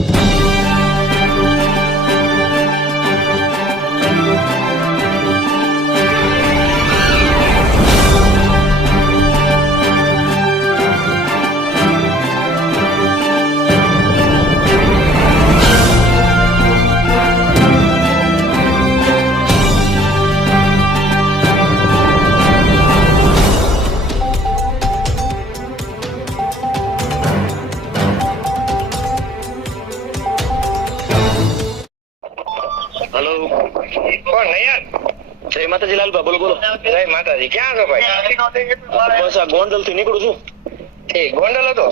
you hello. કોણ નયન જય માતાજી લાલબા બોલો બોલો. જય માતાજી. ક્યાં છો ભાઈ? બસ આ ગોંડલથી નીકળું છું. એ ગોંડલ હતો?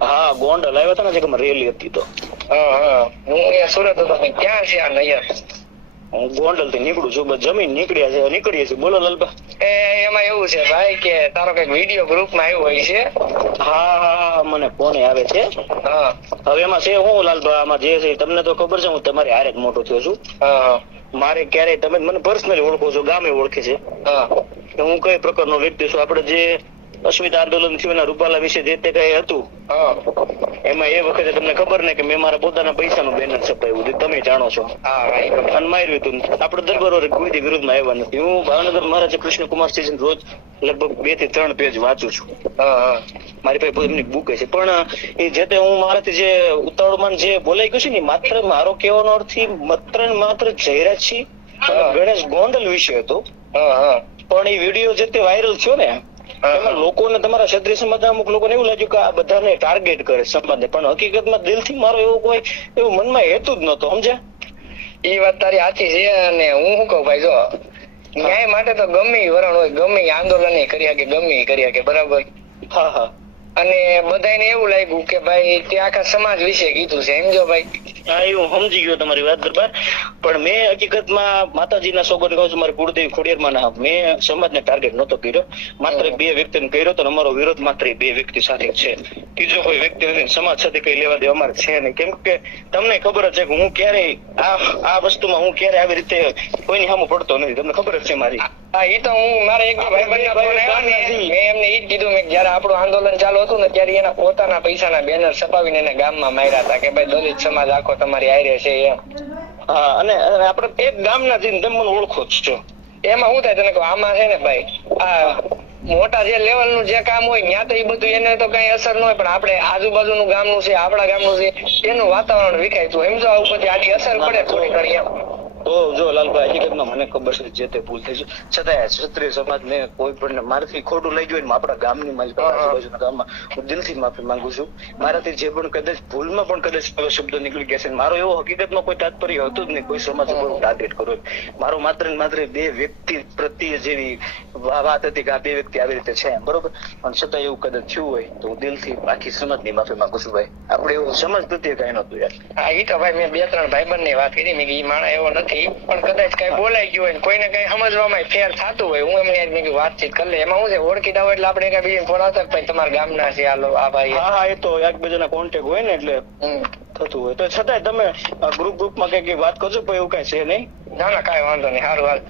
હા ગોંડલ. આવ્યો હતો ને જે રેલી હતી તો. હા હા. હું અહીંયા સુરત હતો. ક્યાં છે આ નયન હું ગોંડલથી નીકળું છું. જમીન નીકળ્યા છે. નીકળીએ છીએ. બોલો લાલબા એ એમાં એવું છે ભાઈ કે તારો કંઈક વીડિયો ગ્રુપમાં આવ્યો હોય છે. હા હા મને ફોન આવે છે. હા. હવે એમાં છે હું લાલભાઈ આમાં જે છે તમને તો ખબર છે હું તમારી હારે જ મોટો થયો છું. હા મારે ક્યારેય તમે મને પર્સનલી ઓળખો છો ગામે ઓળખે છે. હા. હું કઈ પ્રકારનો વ્યક્તિ છું? આપણે જે અસ્મિતા આંદોલન થયું એના રૂપાલા વિશે જે તે કઈ હતું એમાં એ વખતે તમને ખબર ને કે મેં મારા પોતાના પૈસાનું બેનર છપાયું હતું તમે જાણો છો. અને માર્યું હતું. આપડે દરબાર કોઈ વિરુદ્ધમાં આવ્યા નથી. હું ભાવનગર મહારાજ કૃષ્ણકુમાર સ્ટેશન રોજ લગભગ બેથી ત્રણ પેજ વાંચું છું. મારી પાસે એમની બુક છે. પણ એ જે તે હું મારાથી જે ઉતાવળમાં જે બોલાઈ ગયું છે ને માત્ર મારો કહેવાનો અર્થ માત્ર ને માત્ર જયરાજ સિંહ ગણેશ ગોંડલ વિશે હતો. પણ એ વીડિયો જે તે વાયરલ થયો ને. એમાં લોકોને તમારા ક્ષત્રિય સમાજના અમુક લોકોને એવું લાગ્યું કે આ બધાને ટાર્ગેટ કરે સમાજને પણ હકીકતમાં દિલથી મારો એવો કોઈ એવું મનમાં હેતુ જ નતો સમજ્યા? એ વાત તારી સાચી છે અને હું શું કહું ભાઈ જો ન્યાય માટે તો ગમે વરણ હોય ગમે આંદોલન કરી શકે ગમે કરી શકે બરાબર? હા હા. અને બધાને એવું લાગ્યું કે ભાઈ તે આખા સમાજ વિશે કીધું છે. સમજો ભાઈ? હા એ હું સમજી ગયો તમારી વાત દરબાર. પણ મેં હકીકતમાં માતાજીના સોગન કહું છું મારી કુળદેવી ખોડિયારમાં ના મેં સમાજને ટાર્ગેટ નહોતો કર્યો. માત્ર બે વ્યક્તિને કર્યો તો અમારો વિરોધ માત્ર બે વ્યક્તિ સાથે છે. ત્રીજો કોઈ વ્યક્તિ નથી સમાજ સાથે કઈ લેવા દેવા અમારે છે નહીં. કેમ કે તમને ખબર જ છે કે હું ક્યારેય આ આ વસ્તુમાં હું ક્યારે આવી રીતે કોઈની સામે પડતો નથી. તમને ખબર જ છે મારી. હા એ તો હું મારા એક બે ભાઈબંધના ફોન આવ્યા ને મેં એમને એ જ કીધું મેં જયારે આપણું આંદોલન ચાલુ હતું ને ત્યારે એના પોતાના પૈસાના બેનર છપાવીને એને ગામમાં માર્યા હતા કે ભાઈ દલિત સમાજ આખો તમારી આયરે છે એમ. હા અને અને આપણે એક ગામના જઈને તમે મને ઓળખો જ છો. એમાં શું થાય તને કહું આમાં છે ને ભાઈ આ મોટા જે લેવલનું જે કામ હોય ત્યાં તો એ બધું એને તો કઈ અસર ન હોય પણ આપણે આજુબાજુનું ગામનું છે આપણા ગામનું છે એનું વાતાવરણ વિખાય તું સમજો આ ઉપરથી આની અસર પડે થોડી ઘણી એમ. તો જો લાલભાઈ હકીકતમાં મને ખબર છે જે તે ભૂલ થઈ છે. છતાંય ક્ષત્રિય સમાજને કોઈ પણ મારાથી ખોટું લઈ ગયું આપણા ગામની મારી. આજુબાજુના ગામમાં હું દિલથી માફી માંગુ છું. મારાથી જે પણ કદાચ ભૂલમાં પણ કદાચ શબ્દ નીકળી ગયા છે મારો એવો હકીકતમાં કોઈ તાત્પર્ય હતું જ નહીં કોઈ સમાજ ઉપર હું ટાર્ગેટ કરું મારો માત્ર ને માત્ર બે વ્યક્તિ પ્રત્યે જેવી વાત હતી કે આ બે વ્યક્તિ આવી રીતે છે બરોબર? પણ છતાં એવું કદાચ થયું હોય તો હું દિલથી આખી સમાજની માફી માંગુ છું ભાઈ. આપણે એવું સમાજ પ્રત્યે કઈ નતું યાર. હા એ તો ભાઈ મેં બે ત્રણ ભાઈબંધની વાત કરી મેં એ માણસ એવો નથી પણ કદાચ કઈ બોલાઈ ગયું હોય ને કોઈને કઈ સમજવામાં ફેર થતું હોય હું એમને મેં કીધું વાતચીત કરી લે એમાં હું છે ઓળખીતા હોય એટલે આપણે કઈ બીજે ફોન આવતા ભાઈ તમારા ગામના છે હાલો આ ભાઈ હા હા એ તો એકબીજાના કોન્ટેક્ટ હોય ને એટલે થતું હોય. તો છતાંય તમે ગ્રુપ ગ્રુપમાં કઈ કઈ વાત કરજો પણ એવું કઈ છે નહીં? ના ના કઈ વાંધો નહીં સારું હાલ.